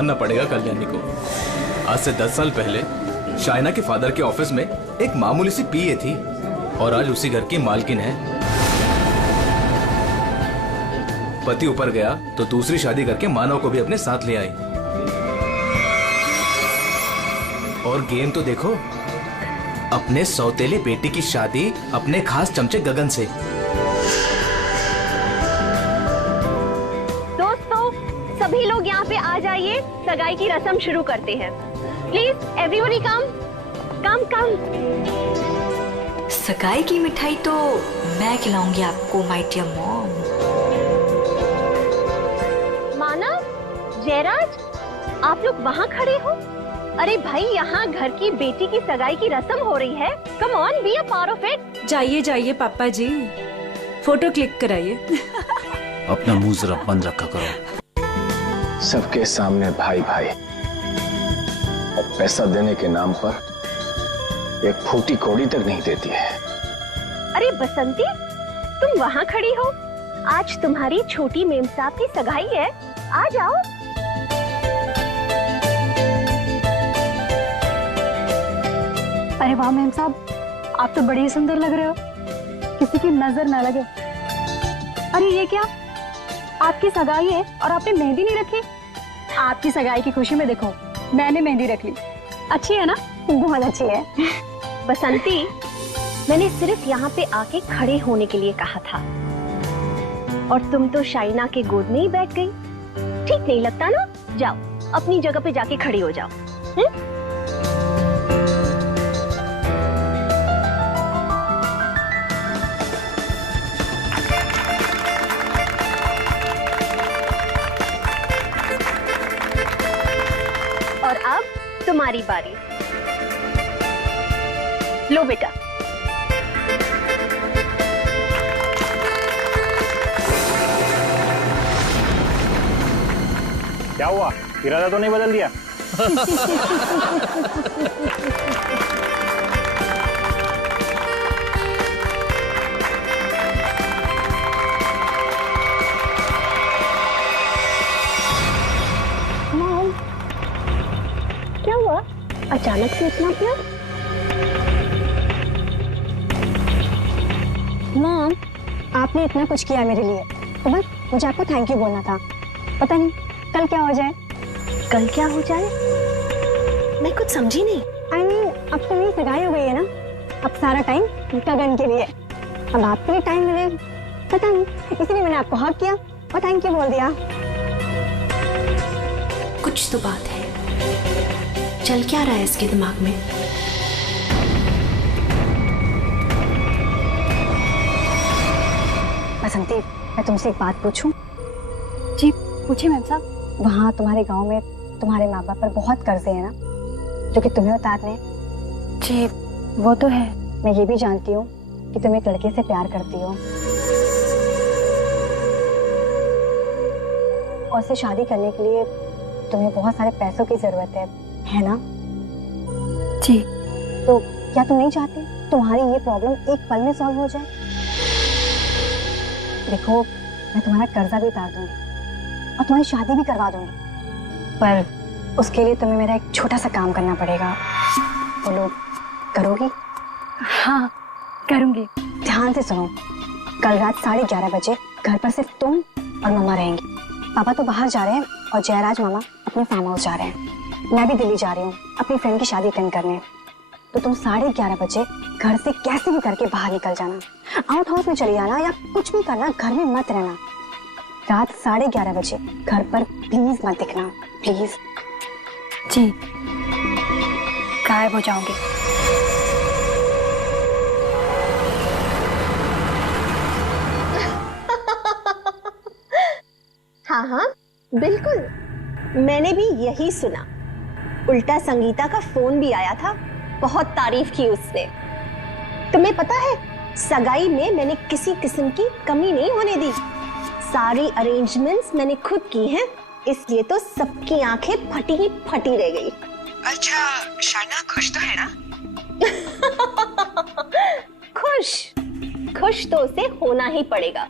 मानना पड़ेगा कल्याणी को। आज से 10 साल पहले शाइना के फादर के ऑफिस में एक मामूली सी पीए थी और आज उसी घर की मालकिन है। पति ऊपर गया तो दूसरी शादी करके मानव को भी अपने साथ ले आई। और गेम तो देखो, अपने सौतेले बेटी की शादी अपने खास चमचे गगन से। दोस्तों, सभी लोग यहाँ पे आ जाइए, सगाई की रस्म शुरू करते हैं। प्लीज एवरीबॉडी कम कम कम। सगाई की मिठाई तो मैं खिलाऊंगी आपको माय डियर मॉम। मानव, जयराज, आप लोग वहाँ खड़े हो? अरे भाई, यहाँ घर की बेटी की सगाई की रस्म हो रही है। Come on, be a part of it. जाइए जाइए पापा जी, फोटो क्लिक कराइए। अपना मुंह जरा बंद रखा करो। सबके सामने भाई भाई, और पैसा देने के नाम पर एक फूटी कौड़ी तक नहीं देती है। अरे बसंती, तुम वहाँ खड़ी हो? आज तुम्हारी छोटी मेम साहब की सगाई है, आ जाओ। अरे वाह मेम साहब, आप तो बड़ी सुंदर लग रहे हो, किसी की नजर ना लगे। अरे ये क्या, आपकी सगाई है और आपने मेहंदी नहीं रखी? आपकी सगाई की खुशी में देखो, मैंने मेहंदी रख ली। अच्छी है ना? बहुत अच्छी है। बसंती, मैंने सिर्फ यहाँ पे आके खड़े होने के लिए कहा था, और तुम तो शाइना के गोद में ही बैठ गई। ठीक नहीं लगता ना? जाओ अपनी जगह पे जाके खड़ी हो जाओ। और अब तुम्हारी बारी। लो बेटा। क्या हुआ, इरादा तो नहीं बदल दिया? मॉम, क्या हुआ? अचानक से इतना प्यार? मॉम, आपने इतना कुछ किया मेरे लिए, तो बस मुझे आपको थैंक यू बोलना था। पता नहीं कल क्या हो जाए। कल क्या हो जाए? मैं कुछ समझी नहीं। I mean, अब तो मेरी सगाई हो गई है ना, अब सारा टाइम गगन के लिए। अब आपके लिए टाइम मिले, पता नहीं, इसलिए मैंने आपको हक किया और थैंक यू बोल दिया। कुछ तो बात है, चल क्या रहा है इसके दिमाग में? बसंती, मैं तुमसे एक बात पूछूं? जी पूछिए मैम साहब। वहाँ तुम्हारे गांव में तुम्हारे माँ बाप पर बहुत कर्जे हैं ना, जो कि तुम्हें उतारने? जी वो तो है। मैं ये भी जानती हूँ कि तुम एक लड़के से प्यार करती हो और उससे शादी करने के लिए तुम्हें बहुत सारे पैसों की जरूरत है ना? जी। तो क्या तुम नहीं चाहती तुम्हारी ये प्रॉब्लम एक पल में सॉल्व हो जाए? देखो, मैं तुम्हारा कर्जा भी उतार दूंगी और तुम्हारी शादी भी करवा दूंगी, पर उसके लिए तुम्हें मेरा एक छोटा सा काम करना पड़ेगा। बोलो, करोगी? हाँ करूंगी। ध्यान से सुनो, कल रात 11:30 बजे घर पर सिर्फ तुम और मम्मा रहेंगी। पापा तो बाहर जा रहे हैं और जयराज मामा अपने फार्म हाउस जा रहे हैं। मैं भी दिल्ली जा रही हूँ अपनी फ्रेंड की शादी अटेंड करने। तो तुम 11:30 बजे घर से कैसे भी करके बाहर निकल जाना, आउट हाउस में चली जाना या कुछ भी करना, घर में मत रहना। रात 11:30 बजे घर पर प्लीज मत दिखना, प्लीज। जी, गायब हो जाओगे। हाँ हाँ बिल्कुल, मैंने भी यही सुना। उल्टा संगीता का फोन भी आया था, बहुत तारीफ की उसने। तुम्हें पता है, सगाई में मैंने किसी किस्म की कमी नहीं होने दी। सारी अरेंजमेंट्स मैंने खुद की हैं, इसलिए तो सबकी आंखें फटी ही फटी रह गई। अच्छा, शाइना खुश तो है ना? खुश तो उसे होना ही पड़ेगा।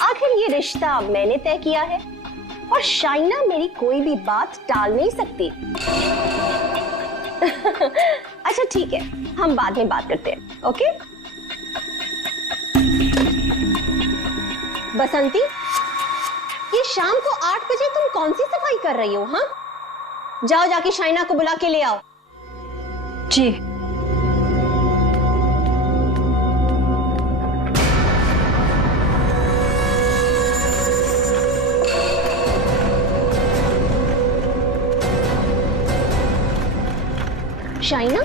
आखिर ये रिश्ता मैंने तय किया है, और शाइना मेरी कोई भी बात टाल नहीं सकती। अच्छा ठीक है, हम बाद में बात करते हैं, ओके? बसंती, ये शाम को 8 बजे तुम कौन सी सफाई कर रही हो? हाँ, जाओ जाके शाइना को बुला के ले आओ। जी। शाइना,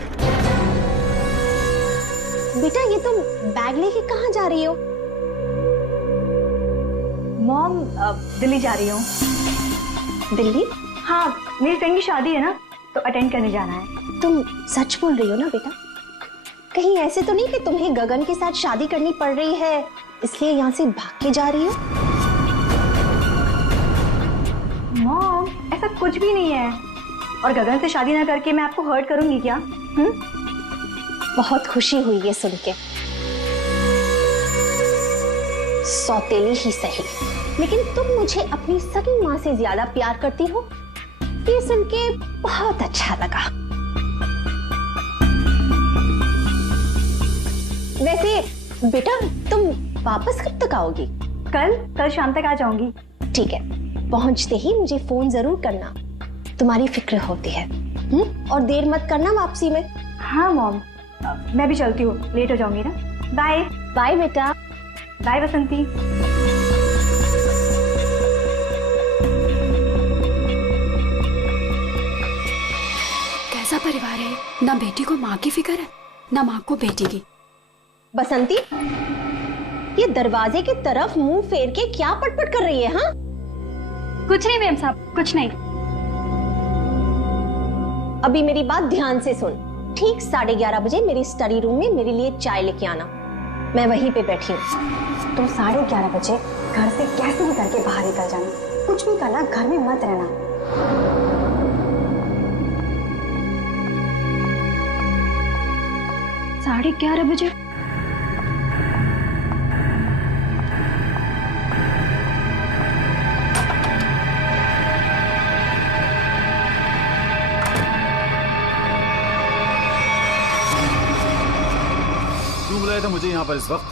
बेटा ये तुम बैग लेके कहाँ जा रही हो? मॉम, दिल्ली जा रही हूँ। दिल्ली? हाँ, मेरी फ्रेंड की शादी है ना, तो अटेंड करने जाना है। तुम सच बोल रही हो ना बेटा? कहीं ऐसे तो नहीं कि तुम्हें गगन के साथ शादी करनी पड़ रही है इसलिए यहाँ से भाग के जा रही हो? मॉम, ऐसा कुछ भी नहीं है। और गगन से शादी ना करके मैं आपको हर्ट करूंगी क्या? बहुत खुशी हुई ये सुन के। सौतेली ही सही, लेकिन तुम मुझे अपनी सगी माँ से ज्यादा प्यार करती हो, ये सुन के बहुत अच्छा लगा। वैसे बेटा तुम वापस कब तक आओगी? कल शाम तक आ जाऊंगी। ठीक है, पहुंचते ही मुझे फोन जरूर करना, तुम्हारी फिक्र होती है। और देर मत करना वापसी में। हाँ मॉम, मैं भी चलती हूँ, लेट हो जाऊंगी ना। बाय। बाय बेटा। बाय बसंती। कैसा परिवार है, ना बेटी को माँ की फिक्र है ना माँ को बेटी की। बसंती, ये दरवाजे की तरफ मुंह फेर के क्या पटपट कर रही है? हाँ, कुछ नहीं मैम साहब, कुछ नहीं। अभी मेरी बात ध्यान से सुन। ठीक 11:30 बजे मेरी स्टडी रूम में मेरे लिए चाय लेके आना, मैं वहीं पे बैठी हूँ। तुम 11:30 बजे घर से कैसे भी करके बाहर निकल जाना, कुछ भी करना, घर में मत रहना। 11:30 बजे? क्यों बुलाया था मुझे यहाँ पर इस वक्त?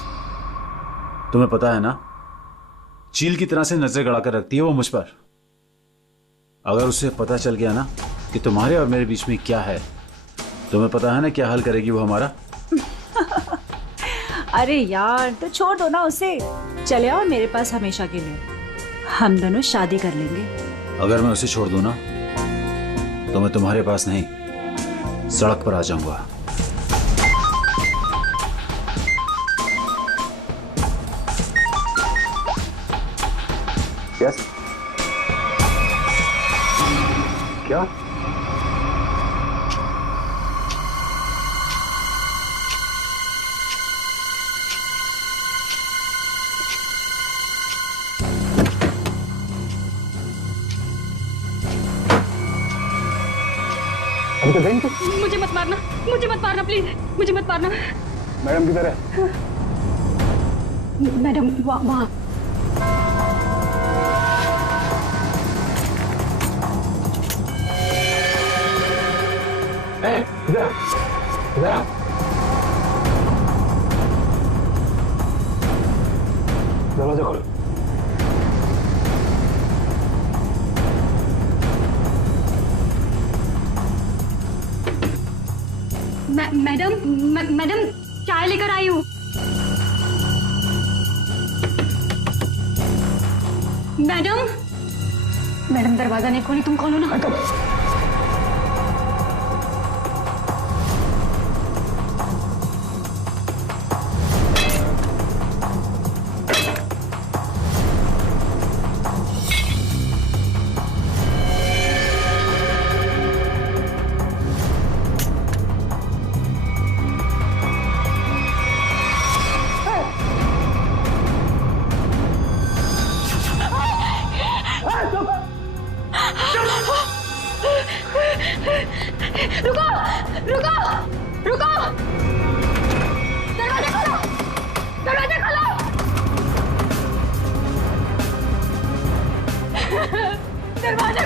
तुम्हें पता है ना, चील की तरह से नजर गड़ाकर रखती है वो मुझ पर। अगर उसे पता चल गया ना कि तुम्हारे और मेरे बीच में क्या है, तुम्हें पता है ना क्या हल करेगी वो हमारा। अरे यार, तो छोड़ दो ना उसे, चले आओ मेरे पास हमेशा के लिए, हम दोनों शादी कर लेंगे। अगर मैं उसे छोड़ दूं ना तो मैं तुम्हारे पास नहीं, सड़क पर आ जाऊंगा। Yes? क्या? अभी तो गई थी। मुझे मत मारना, मुझे मत मारना प्लीज, मुझे मत मारना। मैडम किधर है? मैडम वहाँ। इधर इधर। दरवाजा खोलो। मैडम चाय लेकर आई हूँ। मैडम दरवाजा नहीं खोली, तुम खोलो ना। रुको रुको रुको, दरवाजा खोलो, दरवाजा खोलो।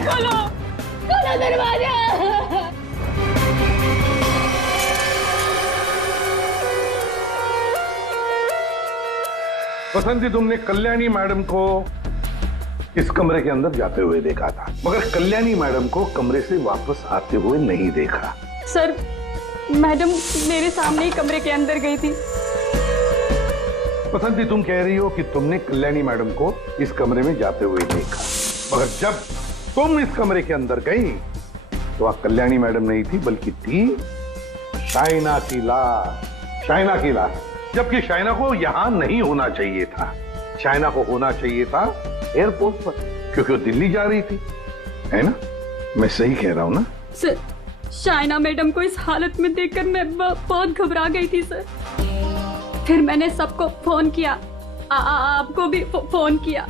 खोलो खोलो दरवाजा। बसंती, तुमने कल्याणी मैडम को इस कमरे के अंदर जाते हुए देखा था, मगर कल्याणी मैडम को कमरे से वापस आते हुए नहीं देखा। सर, मैडम मेरे सामने ही कमरे के अंदर गई थी। बसंती, तुम कह रही हो कि तुमने कल्याणी मैडम को इस कमरे में जाते हुए देखा, मगर जब तुम इस कमरे के अंदर गई तो वहां कल्याणी मैडम नहीं थी, बल्कि थी शाइना की लाश। शाइना की लाश, जबकि शाइना को यहां नहीं होना चाहिए था। शाइना को होना चाहिए था एयरपोर्ट पर, क्योंकि वो दिल्ली जा रही थी, है ना? मैं सही कह रहा हूं ना? सर, शाइना मैडम को इस हालत में देखकर मैं बहुत घबरा गई थी सर। फिर मैंने सबको फोन किया, आपको भी फोन किया।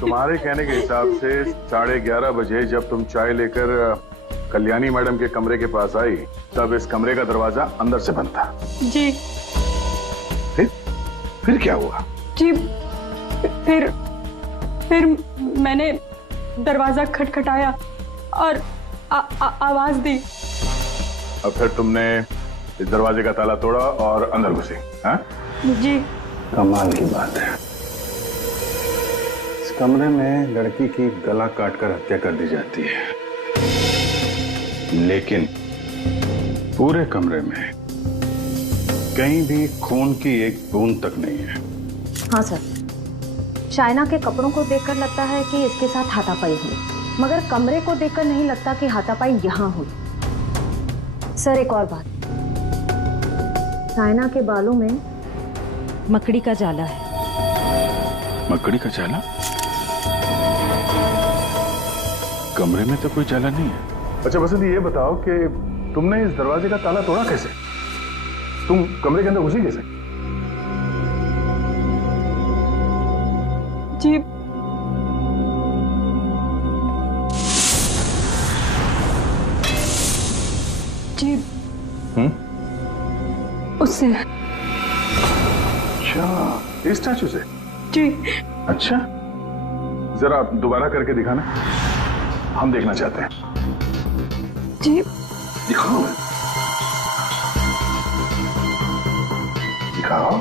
तुम्हारे कहने के हिसाब से 11:30 बजे जब तुम चाय लेकर कल्याणी मैडम के कमरे के पास आई, तब इस कमरे का दरवाजा अंदर से बंद था। जी। फिर क्या हुआ? जी, फिर मैंने दरवाजा खटखटाया और आवाज दी। अब फिर तुमने इस दरवाजे का ताला तोड़ा और अंदर घुसे? हाँ? जी। कमाल की बात है, इस कमरे में लड़की की गला काटकर हत्या कर दी जाती है, लेकिन पूरे कमरे में कहीं भी खून की एक बूंद तक नहीं है। हाँ सर, शाइना के कपड़ों को देखकर लगता है कि इसके साथ हाथापाई हुई, मगर कमरे को देखकर नहीं लगता कि हाथापाई यहाँ हुई। सर, एक और बात, शाइना के बालों में मकड़ी का जाला है। मकड़ी का जाला? कमरे में तो कोई जाला नहीं है। अच्छा बसंती, ये बताओ कि तुमने इस दरवाजे का ताला तोड़ा कैसे? तुम कमरे के अंदर घुसी कैसे? जी, जी, उससे। अच्छा, इस स्टैचू से? जी। अच्छा, जरा दोबारा करके दिखाना, हम देखना चाहते हैं। जी। दिखाओ, दिखाओ।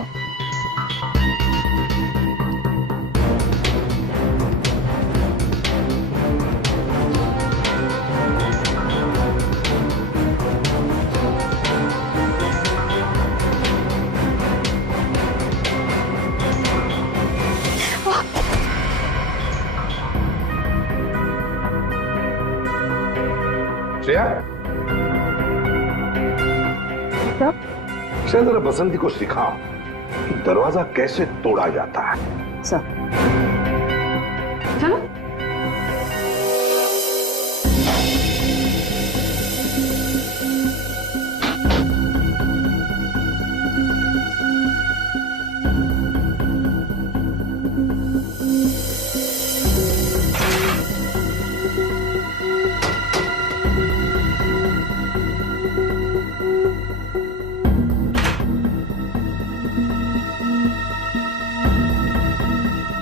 श्रेया, श्रेया, जरा बसंती को सिखाओ कि दरवाजा कैसे तोड़ा जाता है। सर। चलो।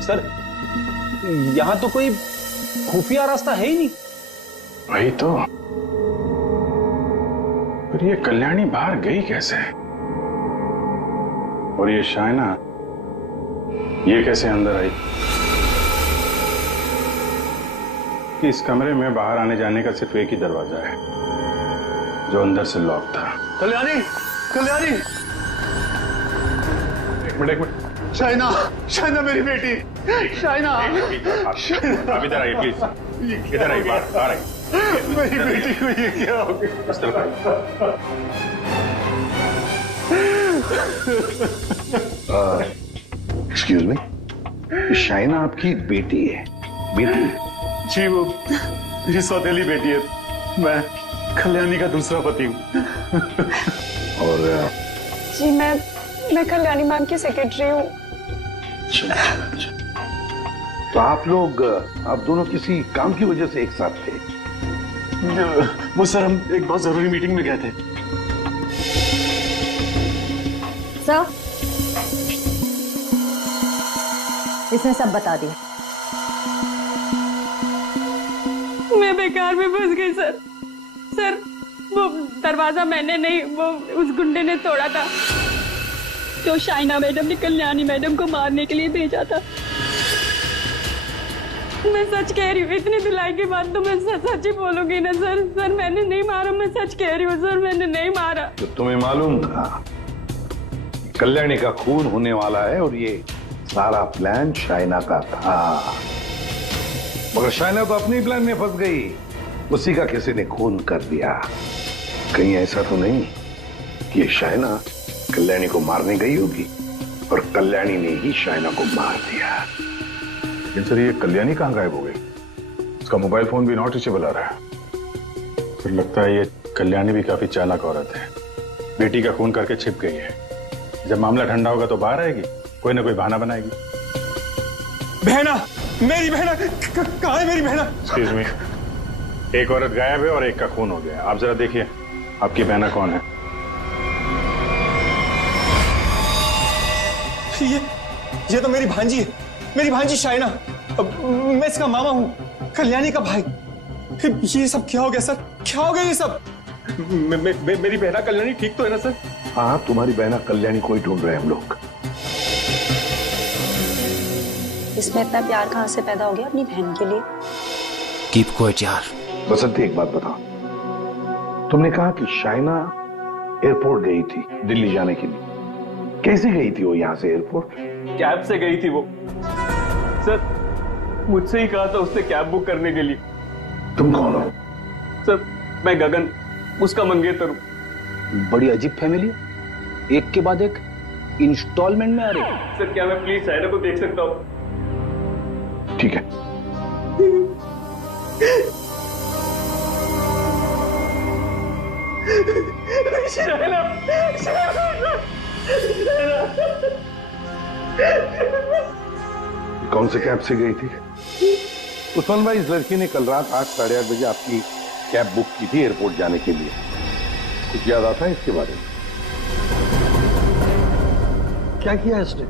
सर, यहाँ तो कोई खुफिया रास्ता है ही नहीं। वही तो, पर ये कल्याणी बाहर गई कैसे? और ये शाइना, ये कैसे अंदर आई? कि इस कमरे में बाहर आने जाने का सिर्फ एक ही दरवाजा है, जो अंदर से लॉक था। कल्याणी, कल्याणी, एक मिनट। शाइना, शाइना मेरी बेटी, शाइना। आप इधर आइए प्लीज, इधर आइए, बाहर आइए। मेरी बेटी को ये क्या हो गया? इस तरफ आइए। एक्सक्यूज मी, शाइना आपकी बेटी है? बेटी? जी, वो मेरी सौतेली बेटी है। मैं कल्याणी का दूसरा पति हूँ। और जी, मैं कल्याणी मैम की सेक्रेटरी हूँ। अच्छा। तो आप दोनों किसी काम की वजह से एक साथ थे? वो सर, हम एक बहुत जरूरी मीटिंग में गए थे। सर, इसने सब बता दिया। मैं बेकार में फंस गई सर। सर वो दरवाजा मैंने नहीं, वो उस गुंडे ने तोड़ा था जो शाइना मैडम ने कल्याणी मैडम को मारने के लिए भेजा था। मैं सच कह रही हूँ, इतनी धुलाई के बाद तो मैं सच ही बोलूंगी ना सर। सर मैंने नहीं मारा, मैं सच कह रही हूँ सर, मैंने नहीं मारा। तो तुम्हें मालूम था कल्याणी का खून होने वाला है और ये सारा प्लान शाइना का था, मगर शाइना तो अपनी प्लान में फंस गई, उसी का किसी ने खून कर दिया। कहीं ऐसा तो नहीं कि शाइना कल्याणी को मारने गई होगी और कल्याणी ने ही शाइना को मार दिया। लेकिन सर ये कल्याणी कहाँ गायब हो गई? उसका मोबाइल फोन भी नॉट रीचेबल आ रहा है। फिर लगता है ये कल्याणी भी काफी चालाक औरत है, बेटी का खून करके छिप गई है। जब मामला ठंडा होगा तो बाहर आएगी, कोई ना कोई बहाना बनाएगी। बहना, मेरी बहना कहाँ है? मेरी बहना। एक्सक्यूज मी, एक औरत गायब है और एक का खून हो गया। आप जरा देखिए आपकी बहना कौन है। ये तो मेरी भांजी है, मेरी भांजी शाइना। मैं इसका मामा हूँ, कल्याणी का भाई। ये सब क्या हो गया सर? क्या हो गया ये सब? मेरी बहना कल्याणी ठीक तो है ना सर? हाँ, तुम्हारी बहना कल्याणी को ही ढूंढ रहे हैं हम लोग। इसमें इतना प्यार कहाँ से पैदा हो गया अपनी बहन के लिए? कीप क्वाइट यार। बसंती एक बात बताओ, तुमने कहा कि शाइना एयरपोर्ट गई थी दिल्ली जाने के लिए, कैसे गई थी वो यहाँ से एयरपोर्ट? कैब से गई थी वो सर, मुझसे ही कहा था उसने कैब बुक करने के लिए। तुम कौन हो? सर मैं गगन, उसका मंगेतर हूँ। बड़ी अजीब फैमिली है, एक के बाद एक इंस्टॉलमेंट में आ रही। सर क्या मैं प्लीज शाइना को देख सकता हूँ? ठीक है। शाइना, कौन से कैब से गई थी? उस्मान भाई, इस लड़की ने कल रात 8, साढ़े 8 बजे आपकी कैब बुक की थी एयरपोर्ट जाने के लिए। कुछ याद आता है इसके बारे में? क्या किया इसने?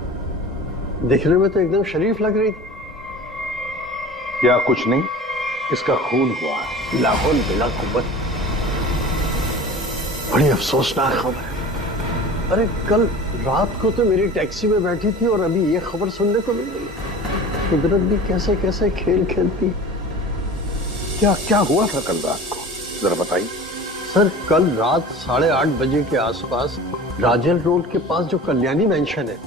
देखने में तो एकदम शरीफ लग रही थी। या कुछ नहीं, इसका खून हुआ है। लाहौल बिला कुव्वत। बड़ी अफसोसनाक खबर है। अरे कल रात को तो मेरी टैक्सी में बैठी थी और अभी ये खबर सुनने को मिल गई। कुदरत भी कैसे कैसे खेल खेलती। क्या क्या हुआ था कल रात को, जरा बताइए। सर कल रात 8:30 बजे के आसपास राजेल रोड के पास जो कल्याणी मेंशन है,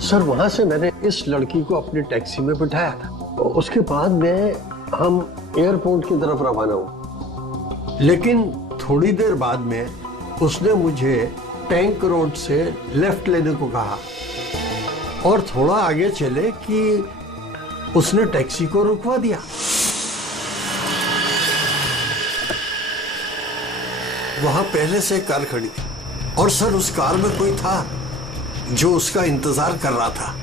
सर वहां से मैंने इस लड़की को अपनी टैक्सी में बिठाया था। उसके बाद हम एयरपोर्ट की तरफ रवाना हुए, लेकिन थोड़ी देर बाद में उसने मुझे टैंक रोड से लेफ्ट लेने को कहा और थोड़ा आगे चले कि उसने टैक्सी को रुकवा दिया। वहां पहले से कार खड़ी थी और सर उस कार में कोई था जो उसका इंतजार कर रहा था।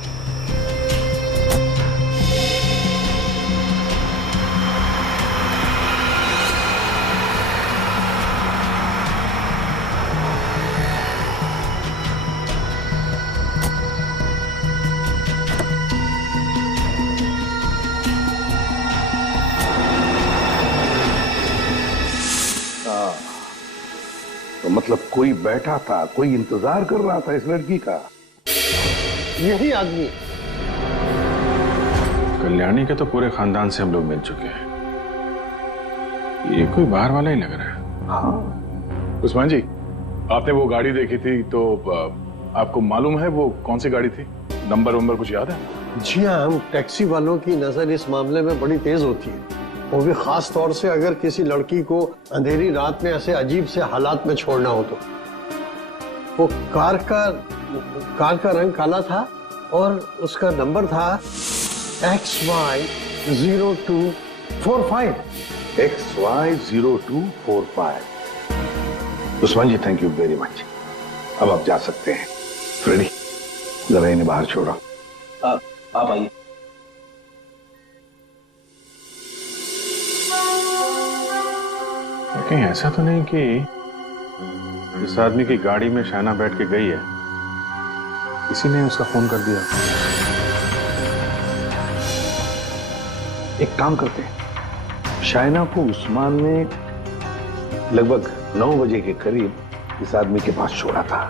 तो मतलब कोई बैठा था, कोई इंतजार कर रहा था इस लड़की का। यही आदमी। कल्याणी के तो पूरे खानदान से हम लोग मिल चुके हैं, ये कोई बाहर वाला ही लग रहा है। हाँ उस्मान जी, आपने वो गाड़ी देखी थी तो आपको मालूम है वो कौन सी गाड़ी थी? नंबर वंबर कुछ याद है? जी हाँ, हम टैक्सी वालों की नजर इस मामले में बड़ी तेज होती है, वो भी खास तौर से अगर किसी लड़की को अंधेरी रात में ऐसे अजीब से हालात में छोड़ना हो तो। वो कार का रंग काला था और उसका नंबर था XY0245। XY0245। Usman ji, thank you very much. अब आप जा सकते हैं। फ्रेडी, जरा इन्हें बाहर छोड़ो। आप आइए। कहीं ऐसा तो नहीं कि इस आदमी की गाड़ी में शाइना बैठ के गई है, किसी ने उसका फोन कर दिया? एक काम करते हैं, शाइना को उस्मान ने लगभग 9 बजे के करीब इस आदमी के पास छोड़ा था।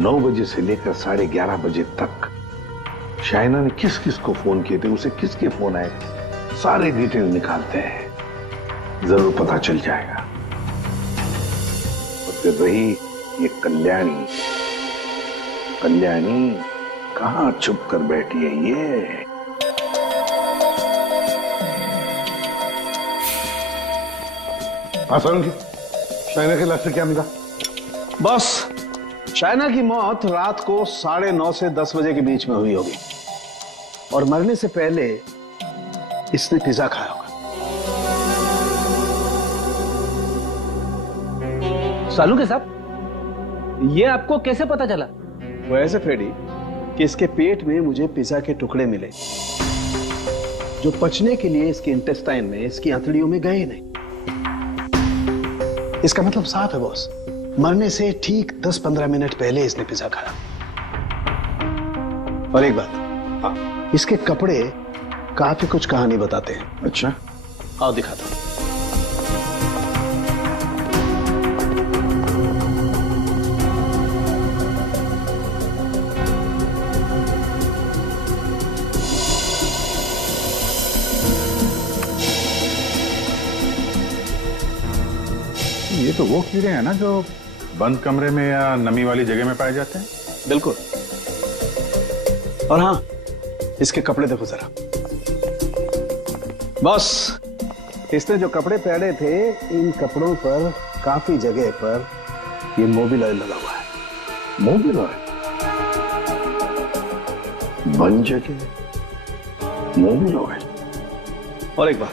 9 बजे से लेकर 11:30 बजे तक शाइना ने किस किस को फोन किए थे, उसे किसके फोन आए, सारे डिटेल निकालते हैं, जरूर पता चल जाएगा। और फिर रही ये कल्याणी, कल्याणी कहां छुप कर बैठी है ये? आसान की शाइना के लाश से क्या मिला? बस शाइना की मौत रात को 9:30 से 10 बजे के बीच में हुई होगी और मरने से पहले इसने पिज्जा खाया होगा। सालू साहब, ये आपको कैसे पता चला? वो ऐसे फ्रेडी कि इसके पेट में मुझे पिज्जा के टुकड़े मिले जो पचने के लिए इसके इंटेस्टाइन में, इसकी आंतड़ियों में गए नहीं। इसका मतलब साफ है बॉस, मरने से ठीक 10-15 मिनट पहले इसने पिज्जा खाया। और एक बात, इसके कपड़े काफी कुछ कहानी बताते हैं। अच्छा, आओ दिखाता हूं। ये तो वो कीड़े हैं ना जो बंद कमरे में या नमी वाली जगह में पाए जाते हैं? बिल्कुल। और हाँ, इसके कपड़े देखो जरा। बस इसने जो कपड़े पहने थे, इन कपड़ों पर काफी जगह पर ये मोबिल ऑयल लगा हुआ है। Mobil oil? बंद जगह मोबिल ऑयल? और एक बात,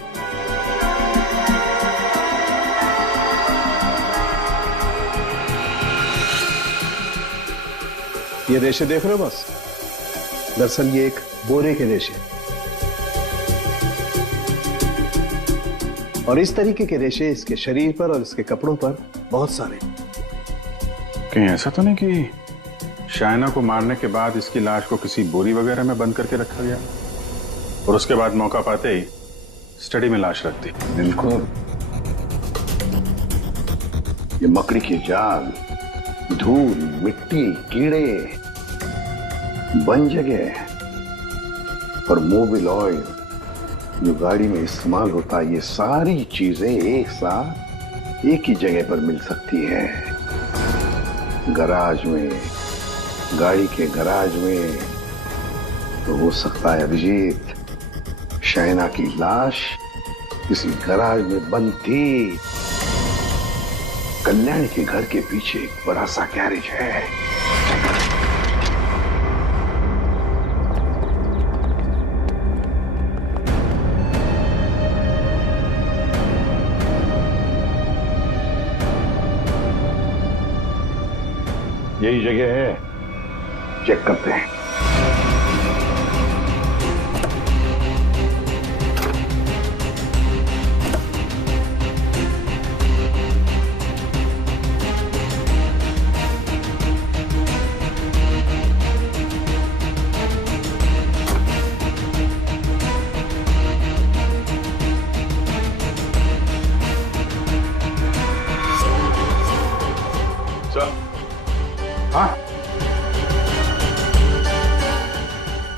ये रेशे देख रहे हो बस? दरअसल ये एक बोरे के रेशे, और इस तरीके के रेशे इसके शरीर पर और इसके कपड़ों पर बहुत सारे। कहीं ऐसा तो नहीं कि शाइना को मारने के बाद इसकी लाश को किसी बोरी वगैरह में बंद करके रखा गया और उसके बाद मौका पाते ही स्टडी में लाश रख दी? बिल्कुल। ये मकड़ी के जाल, धूल, मिट्टी, कीड़े, बंद जगह और मोबिल ऑयल जो गाड़ी में इस्तेमाल होता है, ये सारी चीजें एक साथ एक ही जगह पर मिल सकती है। गराज में, गाड़ी के गराज में। तो हो सकता है अभिजीत, शाइना की लाश किसी गराज में बंद थी। कल्याणी के घर के पीछे एक बड़ा सा गैरेज है। यही जगह है, चेक करते हैं।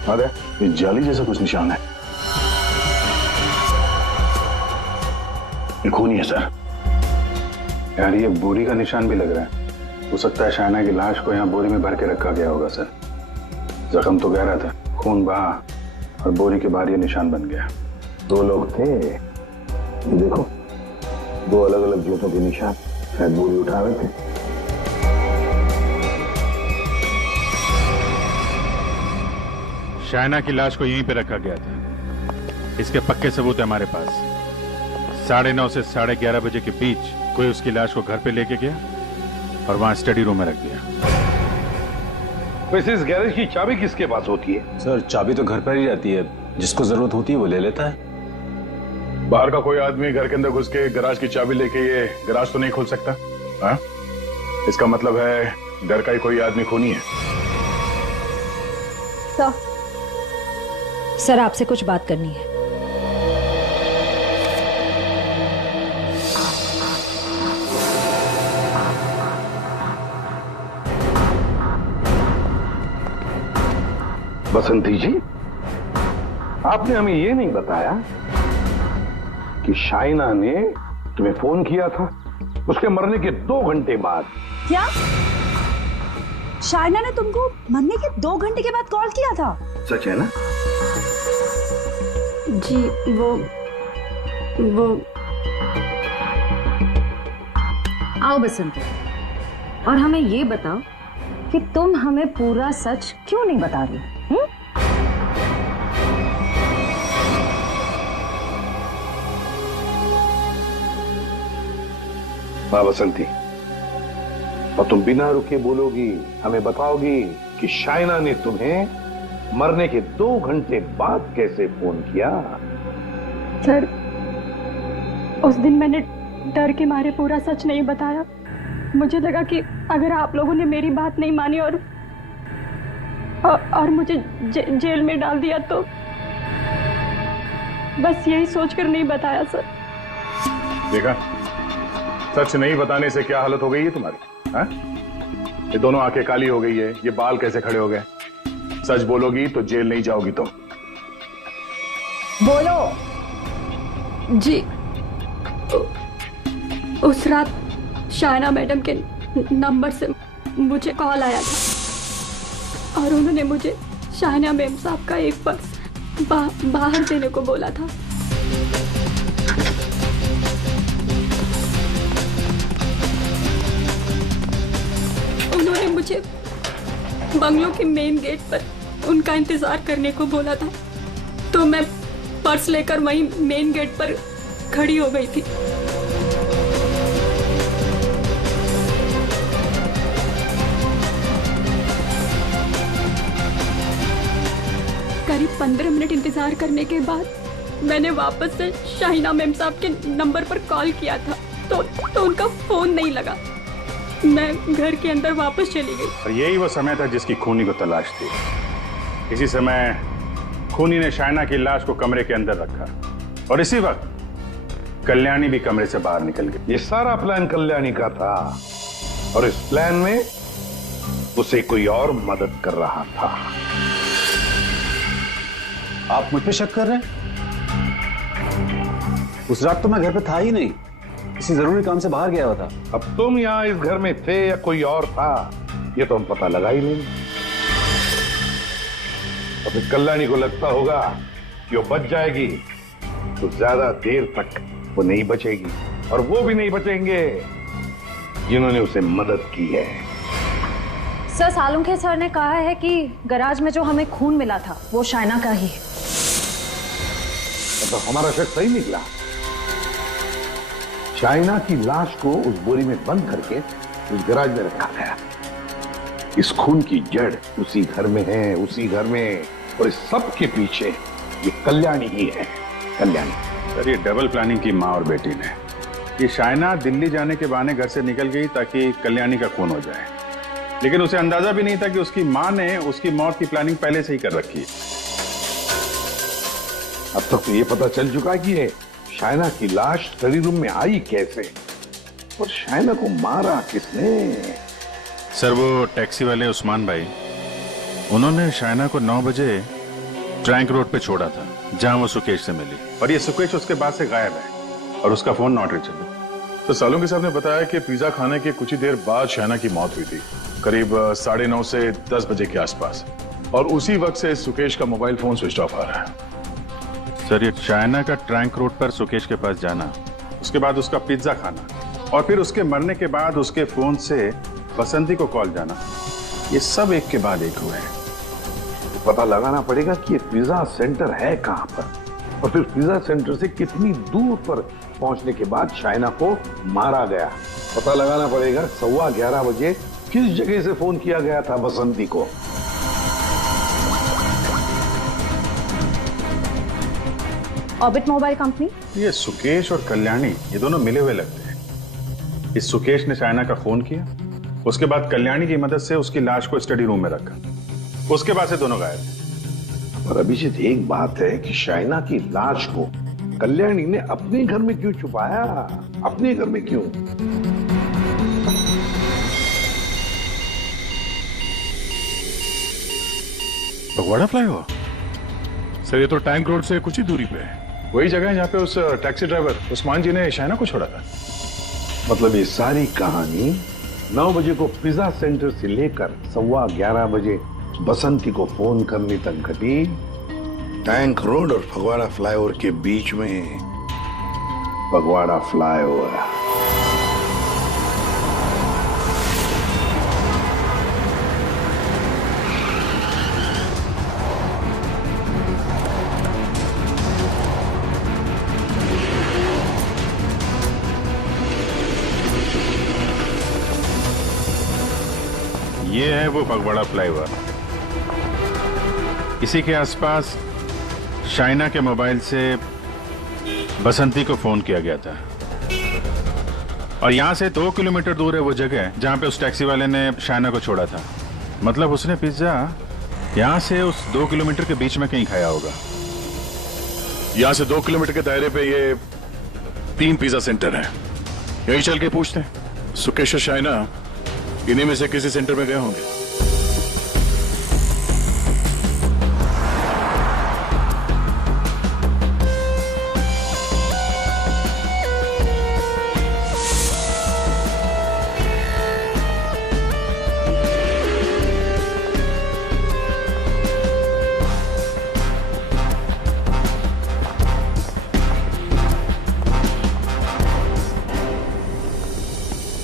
अरे ये जाली जैसा कुछ निशान है। ये खूनी है सर। यार ये बोरी का निशान भी लग रहा है। हो सकता है शाइना की लाश को यहाँ बोरी में भर के रखा गया होगा सर। जख्म तो गहरा था, खून बहा और बोरी के बाहर ये निशान बन गया। 2 लोग थे, ये देखो 2 अलग अलग जूतों के निशान, शायद बोरी उठा रहे थे। शाइना की लाश को यहीं पे रखा गया था। इसके पक्के सबूत है हमारे पास। 9:30 से 11:30 बजे के बीच कोई उसकी लाश को घर पे लेके गया और वहां स्टडी रूम में रख दिया। वैसे इस गैरेज की चाबी किसके पास होती है? सर चाबी तो घर पर ही रहती है, जिसको जरूरत होती है वो ले लेता है। बाहर का कोई आदमी घर के अंदर घुस के गराज की चाबी लेके ये गराज तो नहीं खोल सकता? हाँ? इसका मतलब है घर का ही कोई आदमी खूनी है। सर आपसे कुछ बात करनी है। बसंती जी, आपने हमें ये नहीं बताया कि शाइना ने तुम्हें फोन किया था उसके मरने के 2 घंटे बाद। क्या शाइना ने तुमको मरने के 2 घंटे के बाद कॉल किया था? सच है ना? जी वो आओ बसंती, और हमें ये बताओ कि तुम हमें पूरा सच क्यों नहीं बता रही? हाँ बसंती, और तुम बिना रुके बोलोगी, हमें बताओगी कि शाइना ने तुम्हें मरने के 2 घंटे बाद कैसे फोन किया? सर, उस दिन मैंने डर के मारे पूरा सच नहीं बताया। मुझे लगा कि अगर आप लोगों ने मेरी बात नहीं मानी और मुझे जेल में डाल दिया तो बस यही सोचकर नहीं बताया सर। देखा, सच नहीं बताने से क्या हालत हो गई है तुम्हारी? हाँ? ये दोनों आंखें काली हो गई है, ये बाल कैसे खड़े हो गए? सच बोलोगी तो जेल नहीं जाओगी तुम। बोलो। जी, उस रात शाइना मैडम के नंबर से मुझे कॉल आया था और उन्होंने मुझे शाइना मैम साहब का एक पर्स बाहर देने को बोला था। उन्होंने मुझे बंगलों के मेन गेट पर उनका इंतजार करने को बोला था, तो मैं पर्स लेकर वहीं मेन गेट पर खड़ी हो गई थी। करीब 15 मिनट इंतजार करने के बाद मैंने वापस से शाइना मैम साहब के नंबर पर कॉल किया था, तो उनका फोन नहीं लगा। मैं घर के अंदर वापस चली गई। और यही वो समय था जिसकी खूनी को तलाश थी। इसी समय खूनी ने शाइना की लाश को कमरे के अंदर रखा और इसी वक्त कल्याणी भी कमरे से बाहर निकल गई। ये सारा प्लान कल्याणी का था और इस प्लान में उसे कोई और मदद कर रहा था। आप मुझ पे शक कर रहे हैं? उस रात तो मैं घर पे था ही नहीं, किसी जरूरी काम से बाहर गया हुआ था। अब तुम यहाँ इस घर में थे या कोई और था, ये तो हम पता लगा ही नहीं। और फिर कल्याणी को लगता होगा कि वो बच जाएगी, तो ज्यादा देर तक वो नहीं बचेगी, और वो भी नहीं बचेंगे जिन्होंने उसे मदद की है। सर, सालुंखे सर ने कहा है कि गैराज में जो हमें खून मिला था वो शाइना का ही है। तो हमारा शक सही निकला। शाइना की लाश को उस बोरी में बंद करके उस गैराज में रखा गया। इस खून की जड़ उसी घर में है, उसी घर में, और इस सब के पीछे ये कल्याणी ही है। कल्याणी। सर, ये डबल प्लानिंग की माँ और बेटी ने। ये शाइना दिल्ली जाने के बहाने घर से निकल गई ताकि कल्याणी का खून हो जाए, लेकिन उसे अंदाजा भी नहीं था कि उसकी माँ ने उसकी मौत की प्लानिंग पहले से ही कर रखी है। अब तक तो ये पता चल चुका है कि ये शाइना की लाश स्टडी रूम में आई कैसे, और शाइना को मारा किसने? सर, वो टैक्सी वाले उस्मान भाई, उन्होंने शाइना को 9 बजे ट्रैंक रोड पे छोड़ा था जहां वो सुकेश से मिली, और ये सुकेश उसके बाद से गायब है और उसका फोन नॉट रीचेबल। तो सालुंखे साहब ने बताया कि पिज्जा खाने के कुछ ही देर बाद शाइना की मौत हुई थी, करीब 9:30 से 10 बजे के आसपास, और उसी वक्त से सुकेश का मोबाइल फोन स्विच ऑफ आ रहा है। सर, ये शाइना का ट्रैंक रोड पर सुकेश के पास जाना, उसके बाद उसका पिज्जा खाना, और फिर उसके मरने के बाद उसके फोन से बसंती को कॉल जाना, ये सब एक के बाद एक हुए हैं। पता लगाना पड़ेगा कि ये पिज्जा सेंटर है कहां पर, और फिर पिज्जा सेंटर से कितनी दूर पर पहुंचने के बाद शाइना को मारा गया। पता लगाना पड़ेगा 11:15 बजे किस जगह से फोन किया गया था बसंती को। Orbit mobile company. ये सुकेश और कल्याणी, ये दोनों मिले हुए लगते हैं। इस सुकेश ने शाइना का फोन किया, उसके बाद कल्याणी की मदद से उसकी लाश को स्टडी रूम में रखा, उसके बाद से दोनों गायब। पर अभिजीत, एक बात है कि शाइना की लाश को कल्याणी ने अपने घर में क्यों छुपाया? अपने घर में क्यों? फगवाड़ा फ्लाईओवर? सर ये तो टैंक रोड से कुछ ही दूरी पे है। वही जगह है जहाँ पे उस टैक्सी ड्राइवर उस्मान जी ने शाइना को छोड़ा था। मतलब ये सारी कहानी 9 बजे को पिज्जा सेंटर से लेकर 11:15 बजे बसंती को फोन करने तक घटी टैंक रोड और फगवाड़ा फ्लाईओवर के बीच में। फगवाड़ा फ्लाईओवर। ये है वो फगवाड़ा फ्लाईओवर। इसी के आसपास शाइना के मोबाइल से बसंती को फोन किया गया था और यहां से 2 किलोमीटर दूर है वो जगह जहां पे उस टैक्सी वाले ने शाइना को छोड़ा था। मतलब उसने पिज्जा यहां से उस 2 किलोमीटर के बीच में कहीं खाया होगा। यहां से 2 किलोमीटर के दायरे पे ये 3 पिज्जा सेंटर है। यही चल के पूछते हैं। सुकेश और शाइना इन्हीं में से किसी सेंटर में गए होंगे।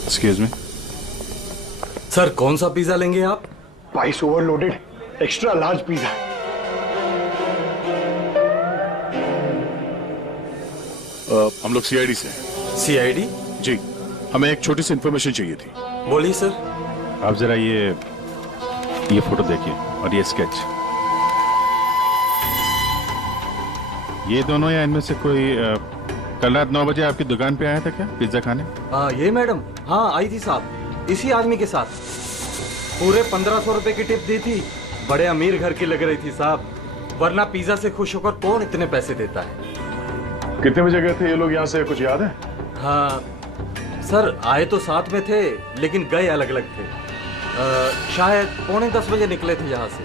एक्सक्यूज मी सर, कौन सा पिज्जा लेंगे आप? Spice overloaded extra large pizza. हम लोग सीआईडी से। सीआईडी? जी, हमें एक छोटी सी इंफॉर्मेशन चाहिए थी। बोलिए सर। आप जरा ये फोटो देखिए और ये स्केच। ये दोनों या इनमें से कोई कल रात 9 बजे आपकी दुकान पे आया था क्या पिज्जा खाने? ये मैडम, हाँ आई थी साहब, इसी आदमी के साथ। पूरे 1500 रुपए की टिप दी थी। बड़े अमीर घर की लग रही थी साहब, वरना पिज्जा से खुश होकर कौन इतने पैसे देता है। कितने बजे गए थे ये लोग यहाँ से, कुछ याद है? हाँ सर, आए तो साथ में थे लेकिन गए अलग अलग थे। शायद 9:45 बजे निकले थे यहाँ से।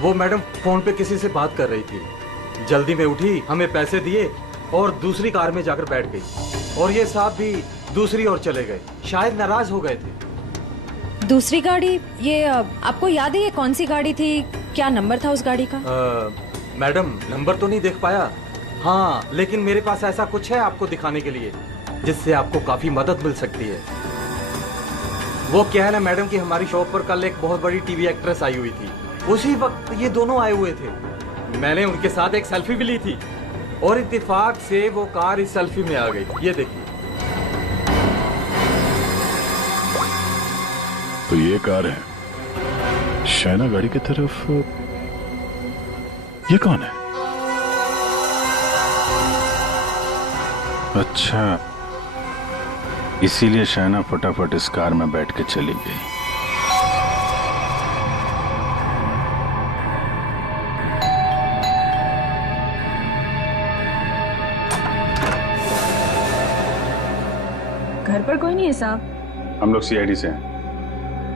वो मैडम फोन पे किसी से बात कर रही थी। जल्दी में उठी, हमें पैसे दिए और दूसरी कार में जाकर बैठ गई। और ये साहब भी दूसरी ओर चले गए, शायद नाराज हो गए थे। दूसरी गाड़ी? ये आपको याद है ये कौन सी गाड़ी थी? क्या नंबर था उस गाड़ी का? मैडम नंबर तो नहीं देख पाया। हाँ, लेकिन मेरे पास ऐसा कुछ है आपको दिखाने के लिए जिससे आपको काफी मदद मिल सकती है। वो क्या है ना मैडम कि हमारी शॉप पर कल एक बहुत बड़ी टीवी एक्ट्रेस आई हुई थी। उसी वक्त ये दोनों आए हुए थे। मैंने उनके साथ एक सेल्फी भी ली थी और इत्तेफाक से वो कार इस सेल्फी में आ गई। ये देखिए। तो ये कार है शाइना गाड़ी की तरफ। ये कौन है? अच्छा, इसीलिए शाइना फटाफट इस कार में बैठ के चली गई। घर पर कोई नहीं है साहब। हम लोग सीआईडी से हैं।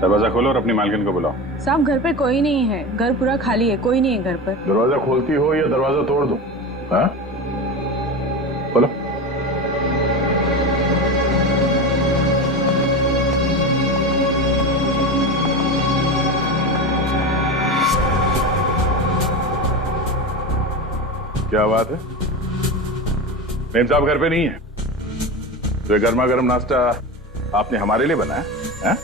दरवाजा खोलो और अपनी मालकिन को बुलाओ। साहब घर पर कोई नहीं है, घर पूरा खाली है, कोई नहीं है घर पर। दरवाजा खोलती हो या दरवाजा तोड़ दो? हाँ, बोलो। क्या बात है? मेम साहब घर पे नहीं है तो ये गर्मा गर्म नाश्ता आपने हमारे लिए बनाया है?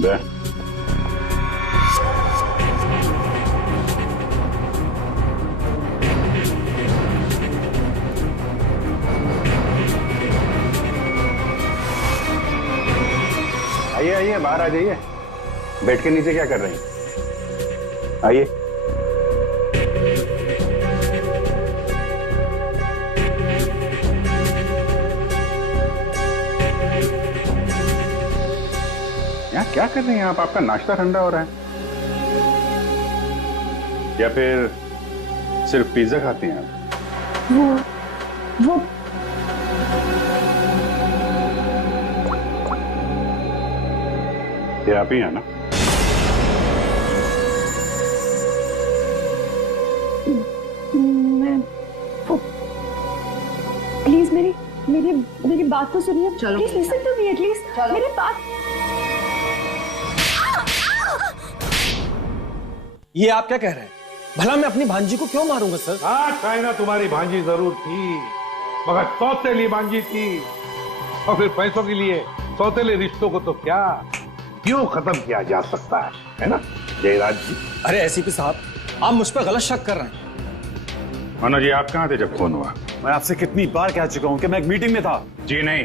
दे। आइए आइए, बाहर आ जाइए। बेड के नीचे क्या कर रही हैं? आइए। यहाँ क्या कर रही हैं आप? आपका नाश्ता ठंडा हो रहा है। या फिर सिर्फ पिज्जा खाती हैं आप? वो ये आप ही हैं ना? मैं प्लीज मेरी मेरी मेरी बात तो सुनिए। Please listen to me at least. मेरी बात। ये आप क्या कह रहे हैं? भला मैं अपनी भांजी को क्यों मारूंगा सर? हाँ, चाइना तुम्हारी भांजी जरूर थी, मगर सौतेली भांजी थी। और फिर पैसों के लिए सौतेले रिश्तों को तो क्या क्यों खत्म किया जा सकता है ना जयराज जी? अरे एसीपी साहब, आप मुझ पर गलत शक कर रहे हैं। मनोज जी, आप कहाँ थे जब फोन हुआ? मैं आपसे कितनी बार कह चुका हूं कि मैं एक मीटिंग में था। जी नहीं,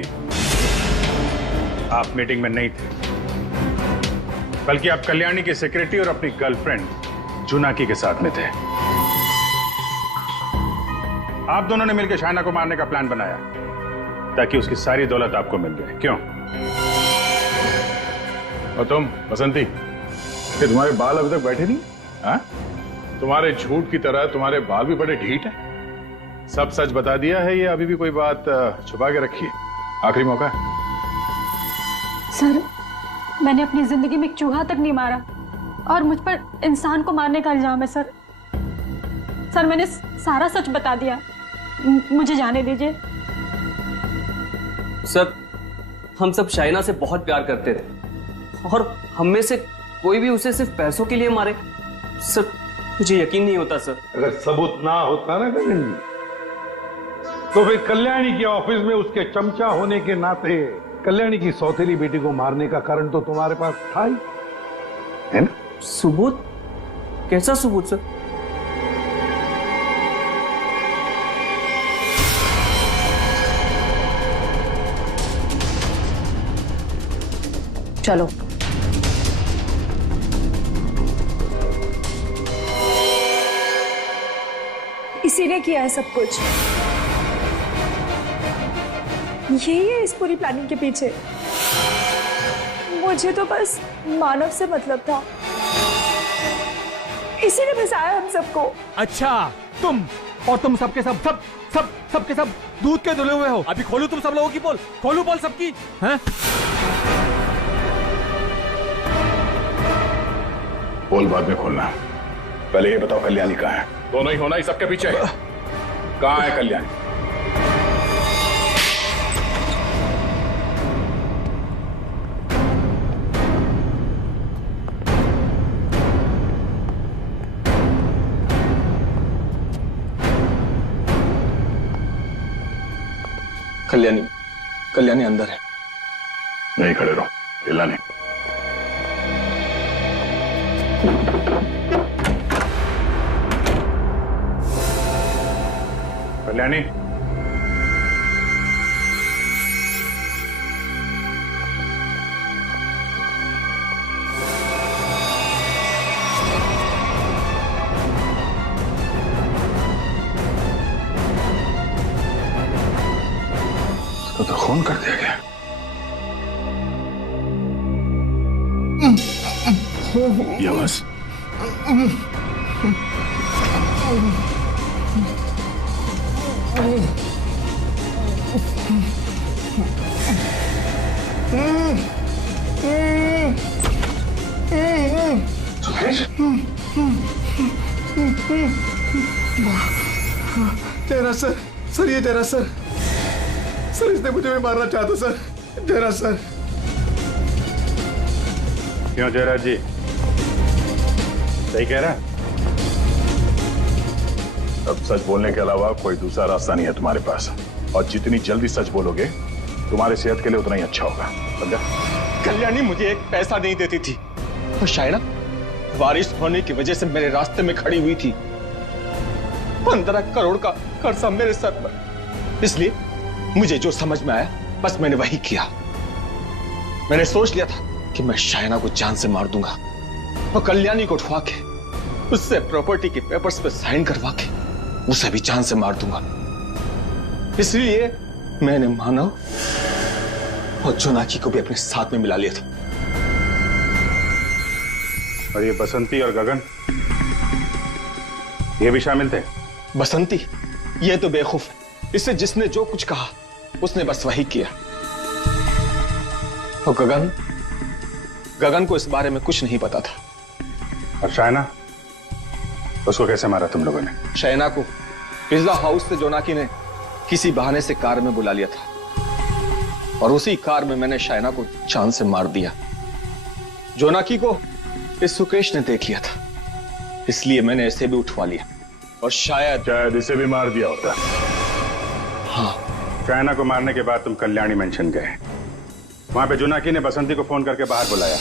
आप मीटिंग में नहीं थे, बल्कि आप कल्याणी की सेक्रेटरी और अपनी गर्लफ्रेंड जुनाकी के साथ में थे। आप दोनों ने मिलकर शाइना को मारने का प्लान बनाया ताकि उसकी सारी दौलत आपको मिल जाए। क्यों? और तुम बसंती, कि तुम्हारे बाल अभी तक बैठे नहीं? हाँ? तुम्हारे झूठ की तरह तुम्हारे बाल भी बड़े ढीठ हैं। सब सच बता दिया है या अभी भी कोई बात छुपा के रखी है? आखिरी मौका है। सर, मैंने अपनी जिंदगी में एक चूहा तक नहीं मारा और मुझ पर इंसान को मारने का इल्जाम है सर। सर, मैंने सारा सच बता दिया, मुझे जाने दीजिए। सर, हम सब शाइना से बहुत प्यार करते थे और हम में से कोई भी उसे सिर्फ पैसों के लिए मारे, सर मुझे यकीन नहीं होता सर। अगर सबूत ना होता ना गगन जी, तो फिर कल्याणी के ऑफिस में उसके चमचा होने के नाते कल्याणी की सौतेली बेटी को मारने का कारण तो तुम्हारे पास था ही, है ना? सबूत? कैसा सबूत सर? चलो। इसी ने किया है सब कुछ। यही है इस पूरी प्लानिंग के पीछे। मुझे तो बस मानव से मतलब था, इसी ने फंसाया हम सबको। अच्छा, तुम सबके सबके सब दूध के धुले हुए हो। अभी खोलू तुम सब लोगों की पोल, खोलू पोल सबकी, हैं? पोल बाद में खोलना, पहले ये बताओ कल्याणी कहाँ है? दोनों ही होना ही सबके पीछे है। कहाँ है कल्याणी? कल्याणी अंदर है। नहीं खड़े रहो, हिलना नहीं। कल्याणी, तो खून कर दिया गया। ये आवाज जयराज सर, ये जयराज सर, इसने मुझे भी मारना चाहता सर। जयराज सर। क्यों जयराज जी, सही कह रहा है? अब सच बोलने के अलावा कोई दूसरा रास्ता नहीं है तुम्हारे पास, और जितनी जल्दी सच बोलोगे तुम्हारी सेहत के लिए उतना ही अच्छा होगा, समझा? कल्याणी मुझे एक पैसा नहीं देती थी और शायना बारिश होने की वजह से मेरे रास्ते में खड़ी हुई थी। 15 करोड़ का कर्जा मेरे सर पर। इसलिए मुझे जो समझ में आया बस मैंने वही किया। मैंने सोच लिया था कि मैं शायना को जान से मार दूंगा और कल्याणी को उठवा के उससे प्रॉपर्टी के पेपर्स पे साइन करवा के उसे भी जान से मार दूंगा। इसलिए मैंने मानव और जोनाकी को भी अपने साथ में मिला लिया था। और ये बसंती और गगन, ये भी शामिल थे? बसंती ये तो बेवकूफ है, इससे जिसने जो कुछ कहा उसने बस वही किया। और गगन गगन को इस बारे में कुछ नहीं पता था। और शायना, उसको कैसे मारा तुम लोगों ने? शायना को पिज्जा हाउस से जोनाकी ने किसी बहाने से कार में बुला लिया था और उसी कार में मैंने शायना को जान से मार दिया। जोनाकी को इस सुकेश ने देख लिया था, इसलिए मैंने इसे भी उठवा लिया और शायद इसे भी मार दिया होता। हाँ। शायना को मारने के बाद तुम कल्याणी मेंशन गए। वहां पे जोनाकी ने बसंती को फोन करके बाहर बुलाया।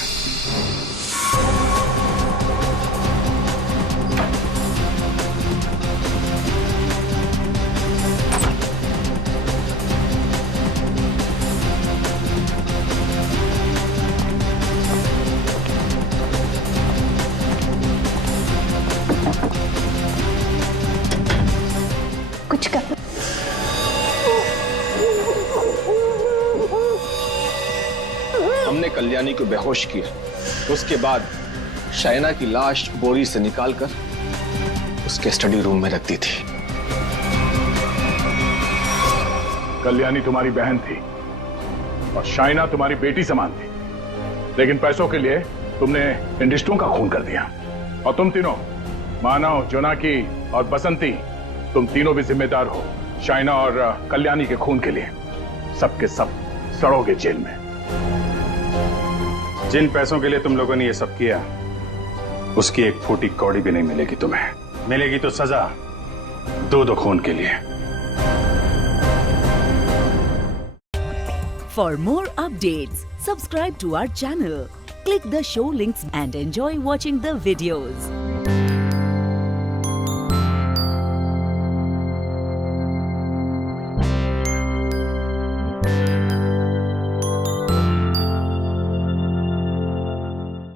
कुछ कर। हमने कल्याणी को बेहोश किया, उसके बाद शायना की लाश बोरी से निकालकर उसके स्टडी रूम में रख दी थी। कल्याणी तुम्हारी बहन थी और शायना तुम्हारी बेटी समान थी, लेकिन पैसों के लिए तुमने इन रिश्तों का खून कर दिया। और तुम तीनों, मानव, जोनाकी और बसंती, तुम तीनों भी जिम्मेदार हो शायना और कल्याणी के खून के लिए। सबके सब सड़ोगे जेल में। जिन पैसों के लिए तुम लोगों ने ये सब किया, उसकी एक फूटी कौड़ी भी नहीं मिलेगी तुम्हें। मिलेगी तो सजा दो खून के लिए। For more updates, subscribe to our channel, click the show links and enjoy watching the videos.